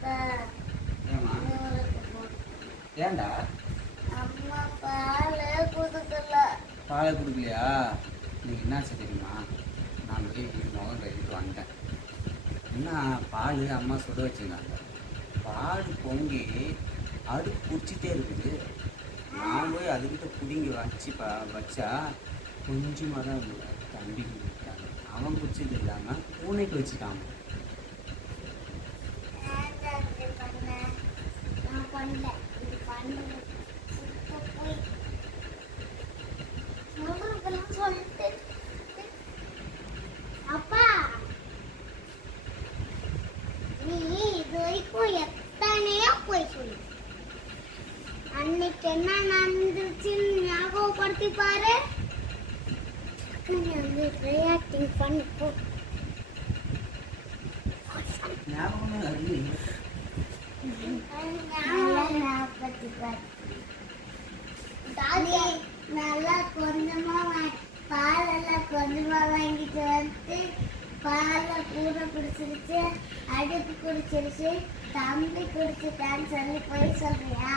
ஏமா ஏண்டா அம்மா பாலே கொடுக்கலையா? நீங்கள் என்னாச்சு தெரியுமா? நான் போய் முகம் கட்டிட்டு வந்துட்டேன். என்ன பால் அம்மா சுட வச்சுருந்தாங்க. பால் பொங்கி அடுப்பு குடிச்சிட்டே இருக்குது. நான் போய் அதுக்கிட்ட பிடிங்கி வச்சா கொஞ்சமாக தான் தம்பிக்கு கொடுத்தாங்க. அவன் குடிச்சது இல்லாமல் பூனைக்கு வச்சுட்டான். அப்பா நீ இது வரைக்கும் எத்தனையோ போய் சொல்லு. அன்னைக்கு என்ன நடந்துச்சுன்னு ஞாபகப்படுத்தி பாரு. வந்து ரியாக்டிங் பண்ணி போ. நல்லா கொஞ்சமா பாலெல்லாம் கொஞ்சமா வாங்கிட்டு வந்து பால கூட குடிச்சிருச்சு, அடுப்பு குடிச்சிருச்சு, தம்பி குடிச்சிட்டான்னு சொல்லி போய் சொல்றியா?